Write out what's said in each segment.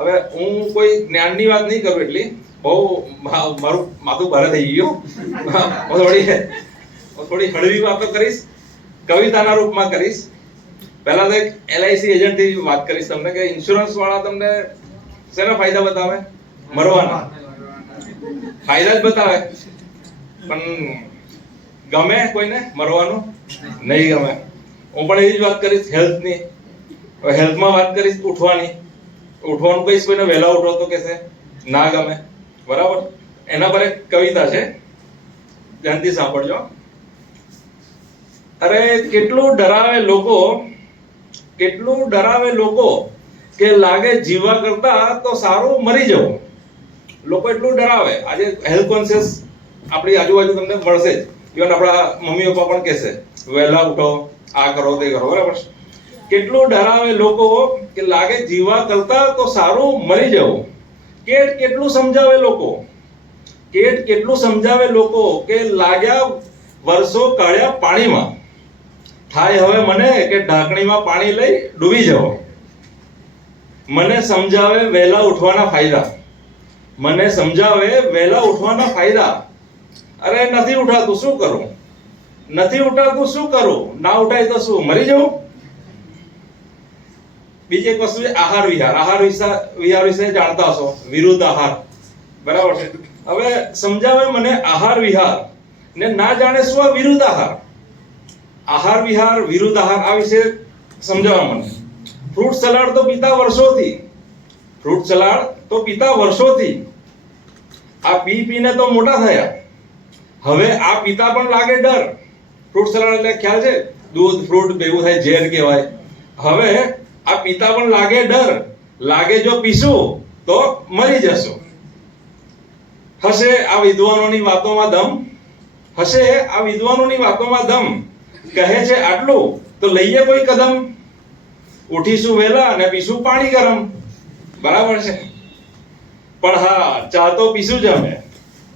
હવે હું કોઈ જ્ઞાનની વાત નહીં કરું એટલી. બહુ મારું માથું ભારે થઈ ગયું. હું થોડી હું થોડી હળવી વાતો કરીશ. કવિતાના રૂપમાં કરીશ. પહેલા તો એક એલઆઈસી એજન્ટથી વાત કરીશ તમને કે ઇન્સ્યોરન્સ વાળા તમને શેના ફાયદા બતાવે? મરવાના. ફાયદા જ બતાવે. પણ ગમે કોઈને મરવાનું? નહીં ગમે. હું પણ એવી જ વાત કરીશ હેલ્થની હેલ્થમાં વાત કરીશ, ઉઠવાની. ઉઠવાનું કહીશ કોઈને, વહેલા ઉઠો તો કહેશે, ના ગમે. બરાબર? એના પર એક કવિતા છે. ધ્યાનથી સાંભળજો. અરે કેટલું ડરાવે લોકો, કેટલું ડરાવે લોકો કે લાગે જીવવા કરતા તો સારું મરી જવું. લોકો એટલું ડરાવે. આજે હેલ્થ કોન્શિયસ આપણી આજુબાજુ તમને મળશે જ. ઇવન આપણા મમ્મી પપ્પા પણ કહેશે, વહેલા ઉઠો, આ કરો, તે કરો. બરાબર? કેટલું ડરાવે લોકો કે લાગે જીવા કરતા તો સારું મરી જવું કેટ કેટલું સમજાવે લોકો? કેટ કેટલું સમજાવે લોકો કે લાગ્યા વર્ષો કાઢ્યા પાણીમાં? થાય હવે મને કે ઢાંકણીમાં પાણી લઈ ડૂબી જવો મને સમજાવે વહેલા ઉઠવાના ફાયદા. મને સમજાવે વહેલા ઉઠવાના ફાયદા. અરે નથી ઉઠાતું, શું કરું? નથી ઉઠાતું, શું કરું? ના ઉઠાય તો શું, મરી જવું બીજી એક વસ્તુ છે, આહાર વિહાર. આહાર વિહાર વિશે જાણતા હશો. વિરુદ્ધ આહાર. બરાબર છે? હવે સમજાવે મને આહાર વિહાર ને ના જાણે શું આ વિરુદ્ધ આહાર. આહાર વિહાર, વિરુદ્ધ આહાર, આ વિશે સમજાવવા મને. ફ્રૂટ સલાડ તો પીતા વર્ષોથી. ફ્રૂટ સલાડ તો પીતા વર્ષોથી. આ પી પીને તો મોટા થયા. હવે આ પીતા પણ લાગે ડર. ફ્રૂટ સલાડ એટલે ખ્યાલ છે? દૂધ, ફ્રૂટ ભેગું થાય, ઝેર કહેવાય. હવે આ પીતા પણ લાગે ડર, લાગે જો પીશું, તો મરી જશું. હશે આ વિદ્વાનોની વાતોમાં દમ? હશે આ વિદ્વાનોની વાતોમાં દમ? કહે છે આટલું, તો લઈએ કોઈ કદમ? ઉઠીશું વહેલા અને પીશું પાણી ગરમ. બરાબર છે? પણ હા, ચા તો પીશું જ અમે.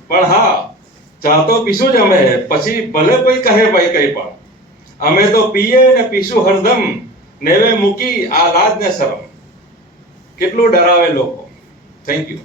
પણ હા, ચા તો પીશું જ અમે. પછી ભલે કોઈ કહે ભાઈ કઈ પણ. અમે તો પીએ ને પીશું હરદમ. નેવે મૂકી આ લાજ ને શરમ. કેટલું ડરાવે લોકો. Thank you